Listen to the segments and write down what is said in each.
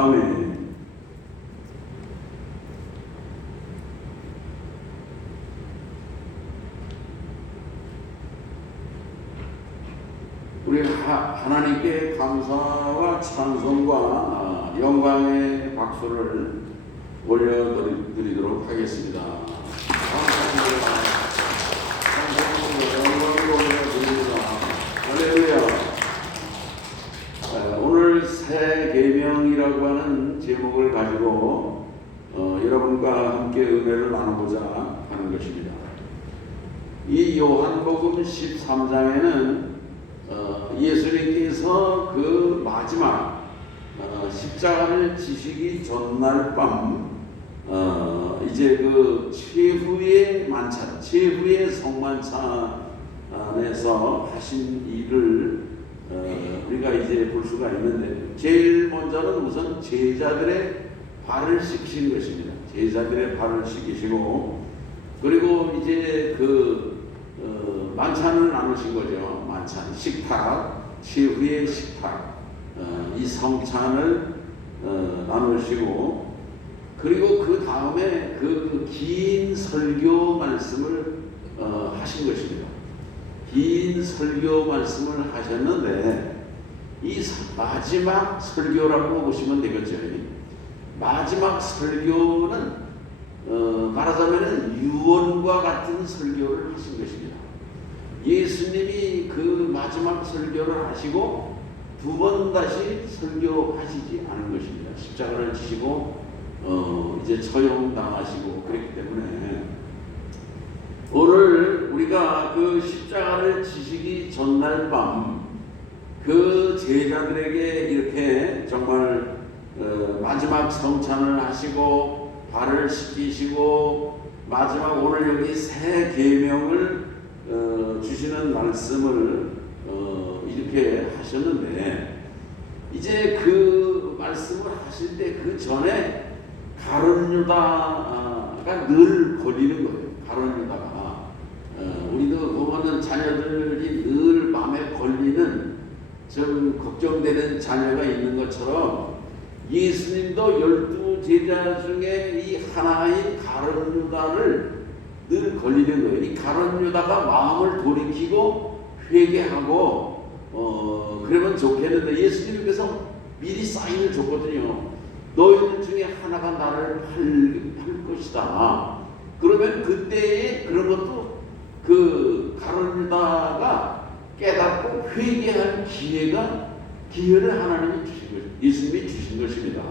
다음에 우리 하나님께 감사와 찬송과 영광의 박수를 올려드리도록 하겠습니다. 영광을 올려드립니다. 할렐루야. 오늘 새 계명이라고 하는 제목을 가지고 여러분과 함께 은혜를 나누고자 하는 것입니다. 이 요한복음 13장에는 예수님께서 그 마지막 십자가를 지시기 전날 밤 이제 그 최후의 만찬, 최후의 성만찬에서 하신 일을 우리가 이제 볼 수가 있는데, 제일 먼저는 우선 제자들의 발을 씻기신 것입니다. 제자들의 발을 씻기시고, 그리고 이제 그 만찬을 나누신 거죠. 만찬, 식탁, 최후의 식탁, 이 성찬을 나누시고, 그리고 그 다음에 그 긴 설교 말씀을 하신 것입니다. 긴 설교 말씀을 하셨는데, 이 마지막 설교라고 보시면 되겠죠. 마지막 설교는 말하자면 유언과 같은 설교를 하신 것입니다. 예수님이 그 마지막 설교를 하시고 두 번 다시 설교하시지 않은 것입니다. 십자가를 지시고 이제 처형당하시고 그랬기 때문에, 오늘 우리가 그 십자가를 지시기 전날 밤 그 제자들에게 이렇게 정말 마지막 성찬을 하시고 발을 씻기시고 마지막 오늘 여기 새 계명을 주시는 말씀을 이렇게 하셨는데, 이제 그 말씀을 하실 때 그 전에 가룟 유다가 늘 걸리는 거예요. 가룟 유다가 우리도 보면은 자녀들이 늘 마음에 걸리는, 좀 걱정되는 자녀가 있는 것처럼 예수님도 12 제자 중에 이 하나인 가룟 유다를 늘 걸리는 거예요. 이 가룟 유다가 마음을 돌이키고 회개하고 그러면 좋겠는데, 예수님께서 미리 사인을 줬거든요. 너희들 중에 하나가 나를 팔 것이다. 그러면 그때에 그런 것도 그 가룟 유다가 깨닫고 회개할 기회를 하나님이 주신 것입니다. 예수님이 주신 것입니다.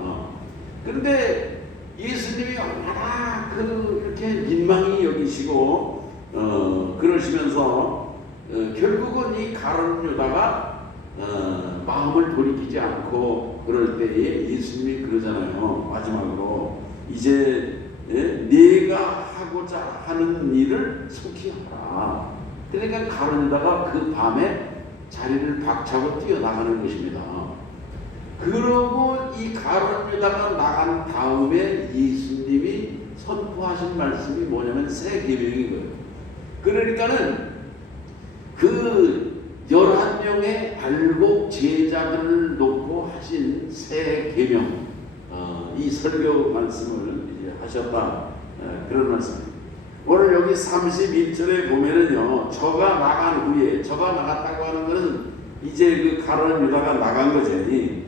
그런데 예수님이 얼마나 이렇게 민망히 여기시고 그러시면서 결국은 이 가룟 유다가 마음을 돌이키지 않고 그럴 때에 예수님이 그러잖아요. 마지막으로 이제 네가 하고자 하는 일을 속히 하라. 그러니까 가룟 유다가 그 밤에 자리를 박차고 뛰어나가는 것입니다. 그러고 이 가룟 유다가 나간 다음에 예수님이 선포하신 말씀이 뭐냐면 새 계명인 거예요. 그러니까는 그 11명의 알곡 제자들을 놓고 하신 새 계명, 이 설교 말씀을 이제 하셨다, 그런 말씀. 오늘 여기 31절에 보면은요, 저가 나간 후에, 저가 나갔다고 하는 것은 이제 그 가룟 유다가 나간 거지.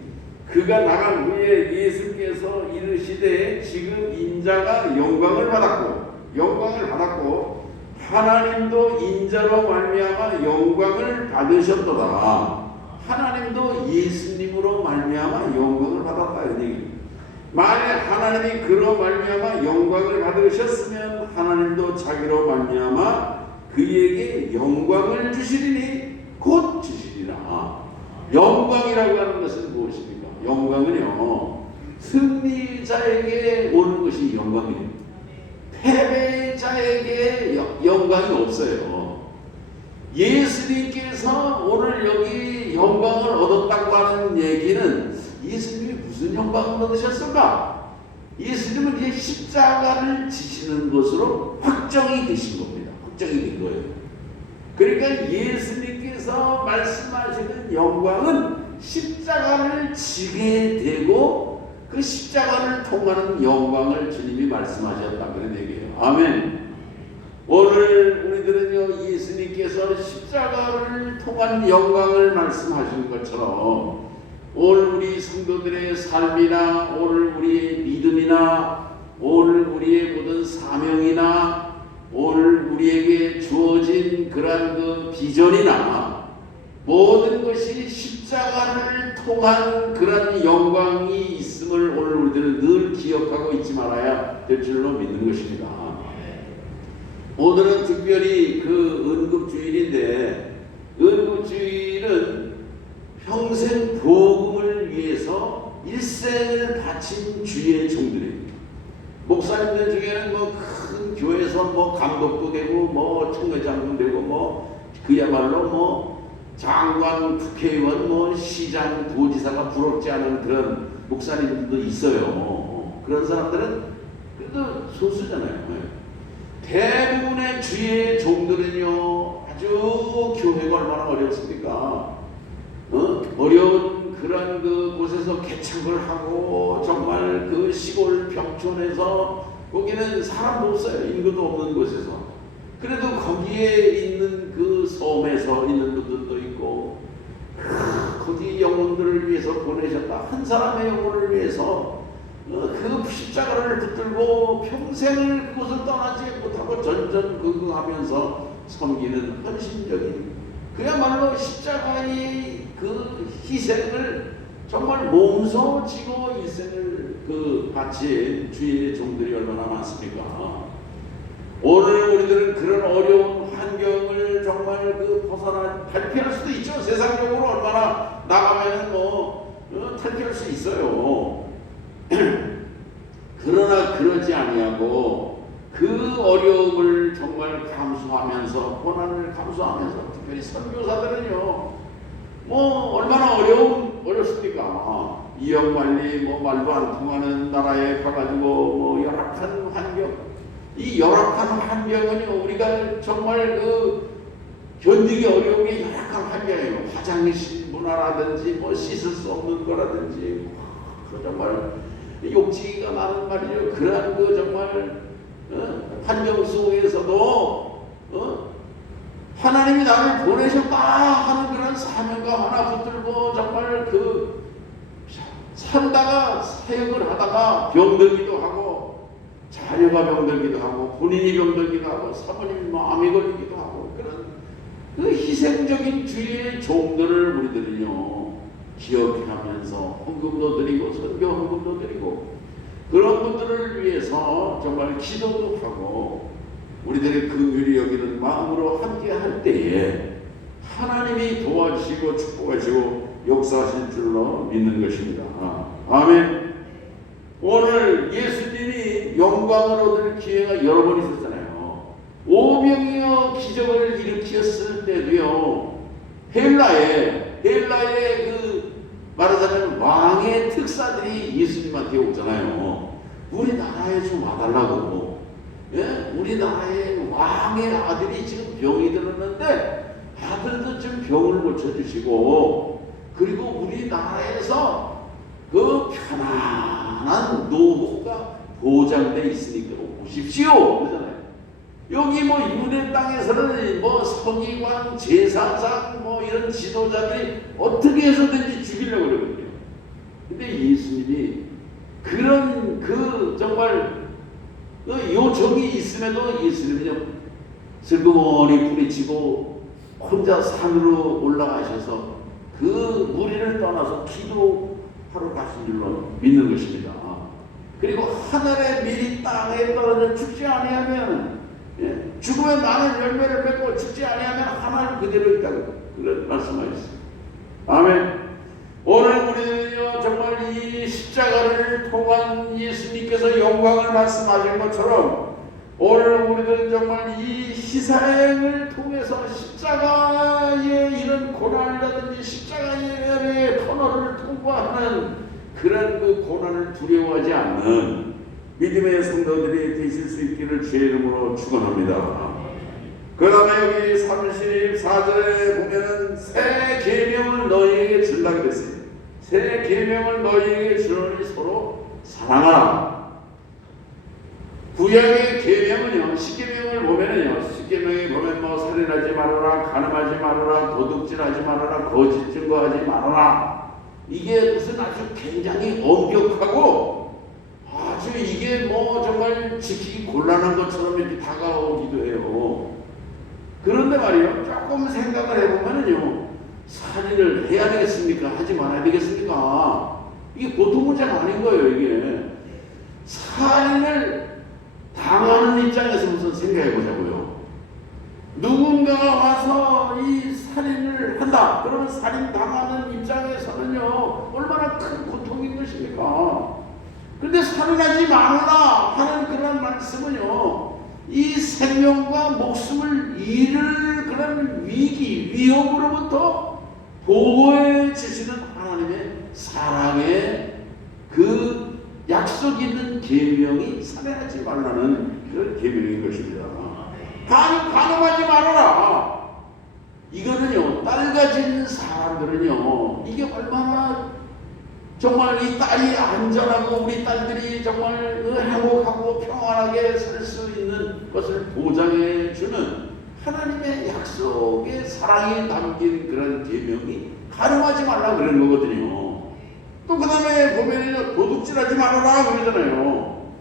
그가 나간 후에 예수께서 이르시되 지금 인자가 영광을 받았고 하나님도 인자로 말미암아 영광을 받으셨도다. 하나님도 예수님으로 말미암아 영광을 받았다, 이런 얘기. 만약 하나님이 그로 말미암아 영광을 받으셨으면 하나님도 자기로 말미암아 그에게 영광을 주시리니 곧 주시리라. 영광이라고 하는 것은 무엇입니까? 영광은요, 승리자에게 오는 것이 영광이에요. 패배자에게 영광이 없어요. 예수님께서 오늘 여기 영광을 얻었다고 하는 얘기는, 예수님이 무슨 영광을 얻으셨을까? 예수님은 이제 십자가를 지시는 것으로 확정이 되신 겁니다. 확정이 된 거예요. 그러니까 예수님께서 말씀하시는 영광은 십자가를 지게 되고 그 그 십자가를 통하는 영광을 주님이 말씀하셨다 그런 얘기예요. 아멘. 오늘 우리들은요, 예수님께서 십자가를 통한 영광을 말씀하신 것처럼 오늘 우리 성도들의 삶이나 오늘 우리의 믿음이나 오늘 우리의 모든 사명이나 오늘 우리에게 주어진 그러한 그 비전이나 모든 것이 십자가를 통한 그런 영광이 있음을 오늘 우리들은 늘 기억하고 있지 말아야 될 줄로 믿는 것입니다. 오늘은 특별히 그 은급주일인데, 은급주일은 평생 복음을 위해서 일생을 바친 주의 종들이에요. 목사님들 중에는 뭐 큰 교회에서 뭐 감독도 되고 뭐 총회장도 되고 뭐 그야말로 뭐 장관, 국회의원, 뭐 시장, 도지사가 부럽지 않은 그런 목사님들도 있어요. 그런 사람들은 그래도 소수잖아요. 대부분의 주의 종들은요, 아주 교회가 얼마나 어렵습니까? 어려운 그런 그 곳에서 개척을 하고 정말 그 시골 병촌에서 거기는 사람도 없어요. 인구도 없는 곳에서. 그래도 거기에 있는 그 섬에서 있는 분들도 있고, 거기 영혼들을 위해서 보내셨다. 한 사람의 영혼을 위해서 그 십자가를 붙들고 평생을 그곳을 떠나지 못하고 전전긍긍하면서 섬기는 헌신적인, 그야말로 십자가의 그 희생을 정말 몸소 지고 일생을 그 바친 주의 종들이 얼마나 많습니까? 오늘 우리들은 그런 어려운 환경을 정말 그 벗어나 탈피할 수도 있죠. 세상적으로 얼마나 나가면은 탈피할 수 있어요. 그러나 그러지 아니하고 그 어려움을 정말 감수하면서, 고난을 감수하면서, 특별히 선교사들은요, 얼마나 어렵습니까? 이역관리, 말도 안 통하는 나라에 가가지고 열악한 환경, 이 열악한 환경은요, 우리가 정말 견디기 어려운 게 열악한 환경이에요. 화장실 문화라든지 씻을 수 없는 거라든지 정말 욕지가 많은 말이죠. 그러한 정말 환경 속에서도 하나님이 나를 보내셨다 하는 그런 사명감 하나 붙들고 정말 살다가 사역을 하다가 병들기도 하고, 자녀가 병들기도 하고, 본인이 병들기도 하고, 사모님 마음이 걸리기도 하고, 그런 희생적인 주의 종들을 우리들은요 기억하면서 헌금도 드리고 선교 헌금도 드리고 그런 분들을 위해서 정말 기도도 하고 우리들의 긍휼히 여기는 마음으로 함께 할 때에 하나님이 도와주시고 축복하시고 역사하실 줄로 믿는 것입니다. 아멘. 오늘 예수님이 영광을 얻을 기회가 여러 번 있었잖아요. 오병이어 기적을 일으켰을 때도요, 헬라의 말하자면 왕의 특사들이 예수님한테 오잖아요. 우리나라에 좀 와달라고. 우리나라의 왕의 아들이 지금 병이 들었는데 아들도 좀 병을 고쳐주시고, 그리고 우리나라에서 그 편안한 노후가 보장되어 있으니까 오십시오. 그러잖아요. 여기 유대 땅에서는 서기관, 제사장, 이런 지도자들이 어떻게 해서든지 죽이려고 그러거든요. 근데 예수님이 그런 정말 요청이 있음에도 예수님은요, 슬그머니 뿌리치고 혼자 산으로 올라가셔서 그 무리를 떠나서 기도하러 가신 줄로 믿는 것입니다. 그리고 하늘의 밀이 땅에 떨어져 죽지 아니하면, 죽으면 많은 열매를 맺고 죽지 아니하면 하나님 그대로 있다고 그런 말씀하셨어요. 아멘. 오늘 우리는요 정말 이 십자가를 통한 예수님께서 영광을 말씀하신 것처럼 오늘 우리들은 정말 이 희생을 통해서 십자가의 이런 고난이라든지 십자가의 터널을 통과하는 그런 그 고난을 두려워하지 않는 믿음의 성도들이 되실 수 있기를 주의 이름으로 축원합니다. 그 다음에 여기 34절에 보면은 새 계명을 너희에게 주려고 그랬어요. 새 계명을 너희에게 주노니 서로 사랑하라. 구약의 계명은요, 십계명을 보면은요, 십계명에 보면 뭐 살인하지 말아라, 간음하지 말아라, 도둑질하지 말아라, 거짓 증거하지 말아라. 이게 무슨 아주 굉장히 엄격하고 아주 이게 뭐 정말 지키기 곤란한 것처럼 이렇게 다가오기도 해요. 그런데 말이요, 조금 생각을 해보면은요, 살인을 해야 되겠습니까? 하지 말아야 되겠습니까? 이게 보통 문제가 아닌 거예요, 이게. 살인을 당하는 입장에서 우선 생각해 보자고요. 누군가가 와서 이 살인을 한다. 그러면 살인 당하는 입장에서는요, 얼마나 큰 고통인 것입니까? 그런데 살인하지 말아라 하는 그런 말씀은요, 이 생명과 목숨을 잃을 그런 위기, 위협으로부터 보호해 주시는 하나님의 사랑의 그 약속 있는 계명이 살인하지 말라는 그런 계명인 것입니다. 간음하지 말아라. 이거는요, 딸 가진 사람들은요, 이게 얼마나 정말 이 딸이 안전하고 우리 딸들이 정말 행복하고 평안하게 살 수 있는 것을 보장해 주는 하나님의 약속의 사랑이 담긴 그런 계명이 간음하지 말라 그런 거거든요. 또 그 다음에 보면 도둑질하지 말아라 그러잖아요.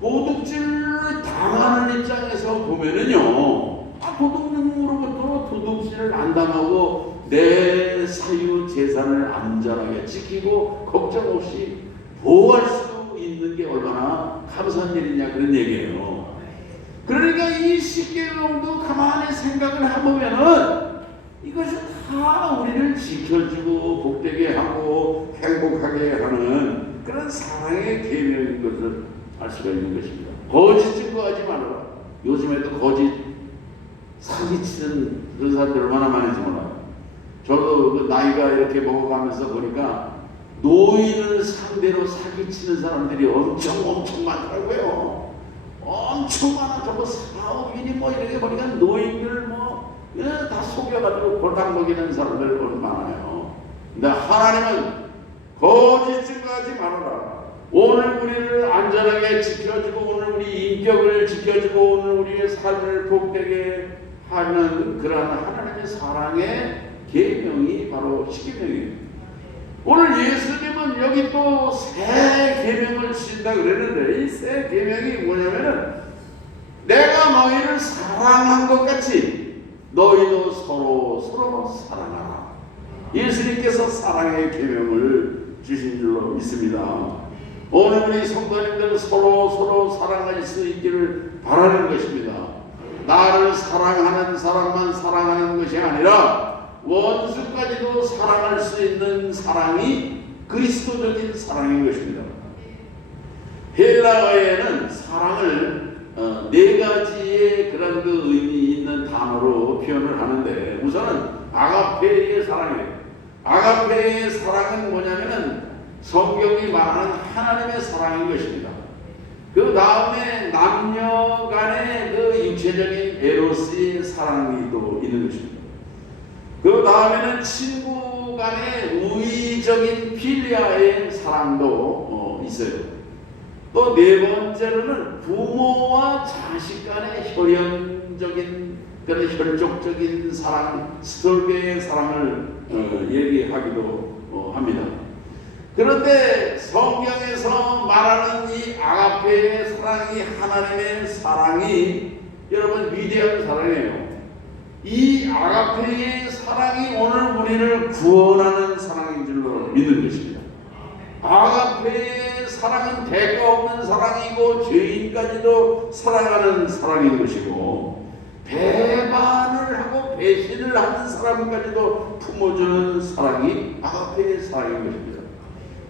도둑질을 당하는 입장에서 보면은요, 도둑놈으로부터 도둑질을 안 당하고 내 사유 재산을 안전하게 지키고 걱정 없이 보호할 수 있는 게 얼마나 감사한 일이냐 그런 얘기예요. 그러니까 이 십계명도 가만히 생각을 해보면은 이것이 다 우리를 지켜주고 복되게 하고 행복하게 하는 그런 사랑의 계명인 것을 알 수가 있는 것입니다. 거짓 증거하지 말아라. 요즘에도 거짓 사기치는 그런 사람들 얼마나 많은지 몰라요. 저도 그 나이가 이렇게 먹어가면서 보니까 노인을 상대로 사기치는 사람들이 엄청 많더라고요. 엄청 많아. 저거 사업인이 뭐 이렇게 보니까 노인들 다 속여가지고 골탕 먹이는 사람들 많아요. 근데 하나님은 거짓 증거하지 말아라. 오늘 우리를 안전하게 지켜주고 오늘 우리 인격을 지켜주고 오늘 우리의 삶을 복되게 하는 그러한 하나님의 사랑의 계명이 바로 십계명이에요. 오늘 예수님은 여기 또 새 계명을 주신다 그랬는데 이 새 계명이 뭐냐면은 내가 너희를 사랑한 것 같이 너희도 서로 사랑하라. 예수님께서 사랑의 계명을 주신 줄로 믿습니다. 오늘 우리 성도님들 서로 사랑할 수 있기를 바라는 것입니다. 나를 사랑하는 사람만 사랑하는 것이 아니라 원수까지도 사랑할 수 있는 사랑이 그리스도적인 사랑인 것입니다. 헬라어에는 사랑을 네 가지의 그런 그 의미 있는 단어로 표현을 하는데 우선은 아가페의 사랑이에요. 아가페의 사랑은 뭐냐면은 성경이 말하는 하나님의 사랑인 것입니다. 그 다음에 남녀 간의 그 육체적인 에로스의 사랑이 또 있는 것입니다. 그 다음에는 친구 간의 우의적인 필리아의 사랑도 있어요. 또 네 번째로는 부모와 자식 간의 혈연적인 그런 혈족적인 사랑, 스톨게의 사랑을 얘기하기도 합니다. 그런데 성경에서 말하는 이 아가페의 사랑이 하나님의 사랑이 여러분 위대한 사랑이에요. 이 아가페의 사랑이 오늘 우리를 구원하는 사랑인 줄로 믿는 것입니다. 아가페의 사랑은 대가 없는 사랑이고 죄인까지도 사랑하는 사랑인 것이고 배반을 하고 배신을 하는 사람까지도 품어주는 사랑이 아가페의 사랑인 것입니다.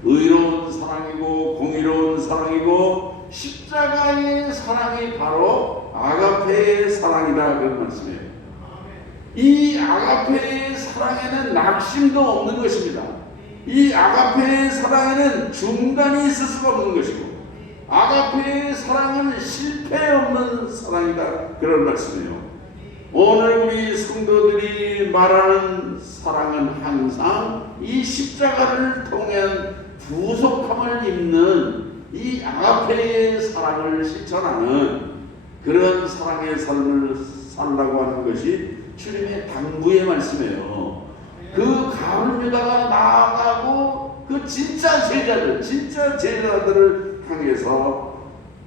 의로운 사랑이고 공의로운 사랑이고 십자가의 사랑이 바로 아가페의 사랑이다 그런 말씀이에요. 이 아가페의 사랑에는 낙심도 없는 것입니다. 이 아가페의 사랑에는 중단이 있을 수가 없는 것이고 아가페의 사랑은 실패 없는 사랑이다 그런 말씀이에요. 오늘 우리 성도들이 말하는 사랑은 항상 이 십자가를 통한 부속함을 입는 이 이 아가페의 사랑을 실천하는 그런 사랑의 삶을 살라고 하는 것이 주님의 당부의 말씀이에요. 그 가룟 유다가 나아가고 그 진짜 제자들을 향해서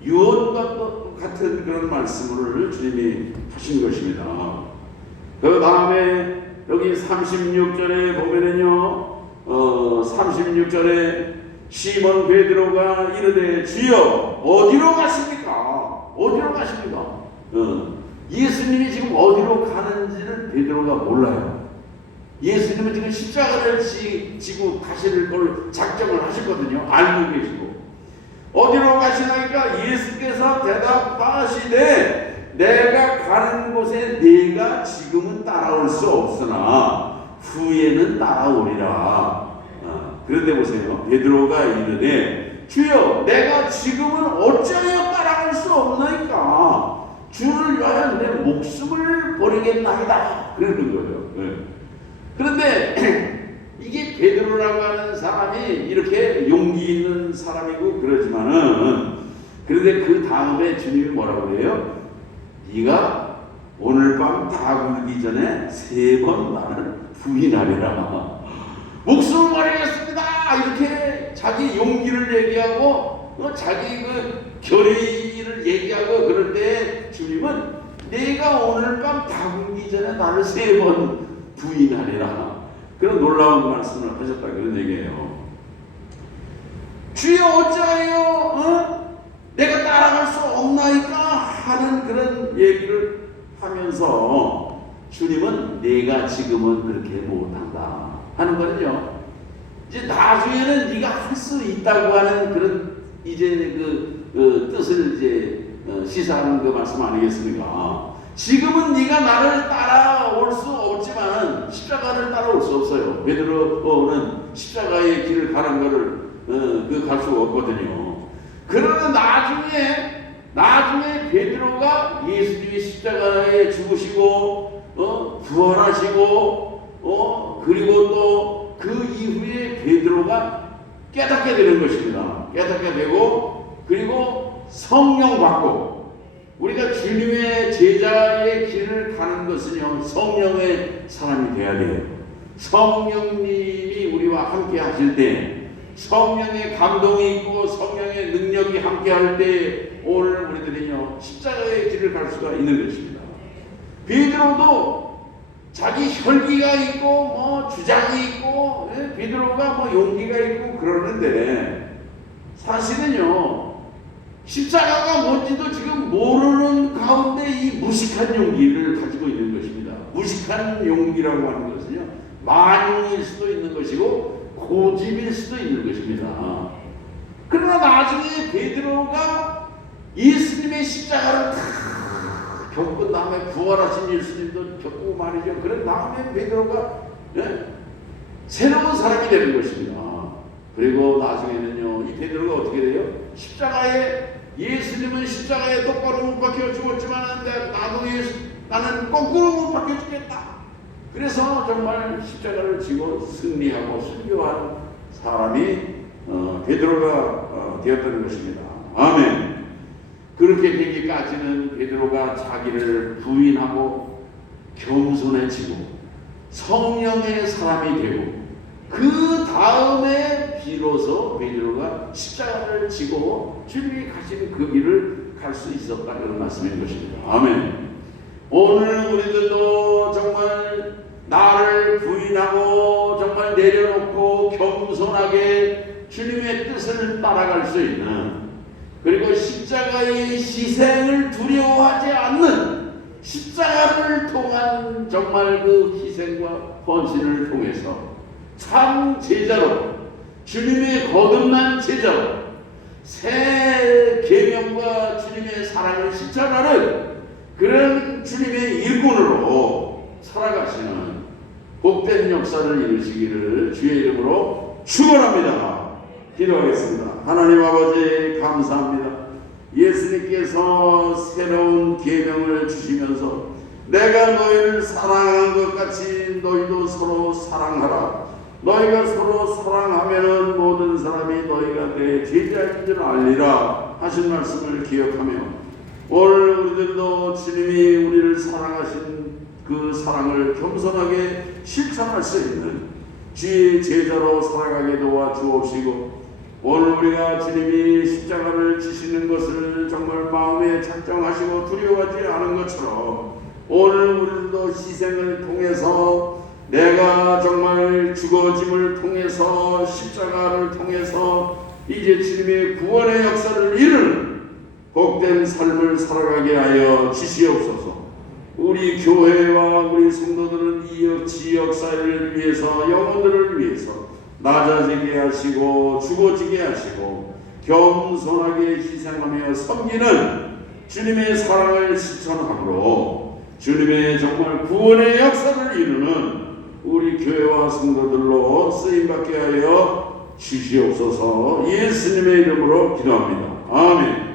유언과 같은 그런 말씀을 주님이 하신 것입니다. 그 다음에 여기 36절에 보면은요, 36절에 시몬 베드로가 이르되 주여 어디로 가십니까? 어디로 가십니까? 예수님이 지금 어디로 가는지를 베드로가 몰라요. 예수님은 지금 십자가를 지고 가실 걸 작정을 하셨거든요. 알고 계시고. 어디로 가시나이까? 예수께서 대답하시되 내가 가는 곳에 네가 지금은 따라올 수 없으나 후에는 따라오리라. 그런데 보세요. 베드로가 이르되 주여 내가 지금은 어찌하여 따라갈 수 없나이까? 주를 위하여 내 목숨을 버리겠나이다. 그러는 거예요. 그런데 이게 베드로라고 하는 사람이 이렇게 용기 있는 사람이고 그러지만은, 그런데 그 다음에 주님이 뭐라고 그래요? 네가 오늘 밤 다 굴기 전에 3번 나를 부인하리라. 목숨을 버리겠습니다. 이렇게 자기 용기를 얘기하고 자기 그 결의를 얘기하고 그럴 때 주님은 내가 오늘 밤 다 굴기 전에 나를 3번 부인하리라. 그런 놀라운 말씀을 하셨다 그런 얘기예요. 주여 어찌하여 내가 따라갈 수 없나이까 하는 그런 얘기를 하면서 주님은 내가 지금은 그렇게 못한다 하는 거는요, 이제 나중에는 네가 할 수 있다고 하는 그런 이제 그 뜻을 이제 시사하는 그 말씀 아니겠습니까? 지금은 네가 나를 따라올 수 없지만 십자가를 따라올 수 없어요. 베드로는 십자가의 길을 가는 거를 갈 수가 없거든요. 그러나 나중에 베드로가 예수님이 십자가에 죽으시고 부활하시고 그리고 또 그 이후에 베드로가 깨닫게 되는 것입니다. 깨닫게 되고 그리고 성령 받고, 우리가 주님의 제자의 길을 가는 것은요, 성령의 사람이 돼야 돼요. 성령님이 우리와 함께 하실 때, 성령의 감동이 있고 성령의 능력이 함께 할 때 오늘 우리들은요 십자가의 길을 갈 수가 있는 것입니다. 베드로도 자기 혈기가 있고 뭐 주장이 있고 베드로가 뭐 용기가 있고 그러는데, 사실은요 십자가가 뭔지도 지금 모르는 가운데 이 무식한 용기를 가지고 있는 것입니다. 무식한 용기라고 하는 것은요, 만용일 수도 있는 것이고 고집일 수도 있는 것입니다. 그러나 나중에 베드로가 예수님의 십자가를 다 겪은 다음에 부활하신 예수님도 겪고 말이죠. 그런 다음에 베드로가 새로운 사람이 되는 것입니다. 그리고 나중에는요, 이 베드로가 어떻게 돼요? 예수님은 십자가에 똑바로 못 박혀 죽었지만 나는 거꾸로 못 박혀 죽겠다. 그래서 정말 십자가를 지고 승리하고 순교한 사람이 베드로가 되었다는 것입니다. 아멘. 그렇게 되기까지는 베드로가 자기를 부인하고 겸손해지고 성령의 사람이 되고, 그 다음에 비로소 베드로가 십자가를 지고 주님이 가시는 그 길을 갈 수 있었다, 그런 말씀인 것입니다. 아멘. 오늘 우리들도 정말 나를 부인하고 정말 내려놓고 겸손하게 주님의 뜻을 따라갈 수 있는, 그리고 십자가의 희생을 두려워하지 않는, 십자가를 통한 정말 그 희생과 헌신을 통해서 참 제자로, 주님의 거듭난 제자로 새 계명과 주님의 사랑을 실천하는 그런 주님의 일꾼으로 살아가시는 복된 역사를 이루시기를 주의 이름으로 축원합니다. 기도하겠습니다. 하나님 아버지 감사합니다. 예수님께서 새로운 계명을 주시면서 내가 너희를 사랑한 것 같이 너희도 서로 사랑하라. 너희가 서로 사랑하면은 모든 사람이 너희가 내 제자인 줄 알리라 하신 말씀을 기억하며 오늘 우리들도 주님이 우리를 사랑하신 그 사랑을 겸손하게 실천할 수 있는 주의 제자로 살아가게 도와주옵시고 오늘 우리가 주님이 십자가를 지시는 것을 정말 마음에 작정하시고 두려워하지 않은 것처럼 오늘 우리도 희생을 통해서 내가 정말 죽어짐을 통해서 십자가를 통해서 이제 주님의 구원의 역사를 이루는 복된 삶을 살아가게 하여 주시옵소서. 우리 교회와 우리 성도들은 이 지역 사회를 위해서 영혼들을 위해서 낮아지게 하시고 죽어지게 하시고 겸손하게 희생하며 섬기는 주님의 사랑을 실천함으로 주님의 정말 구원의 역사를 이루는 우리 교회와 성도들로 쓰임받게 하여 주시옵소서. 예수님의 이름으로 기도합니다. 아멘.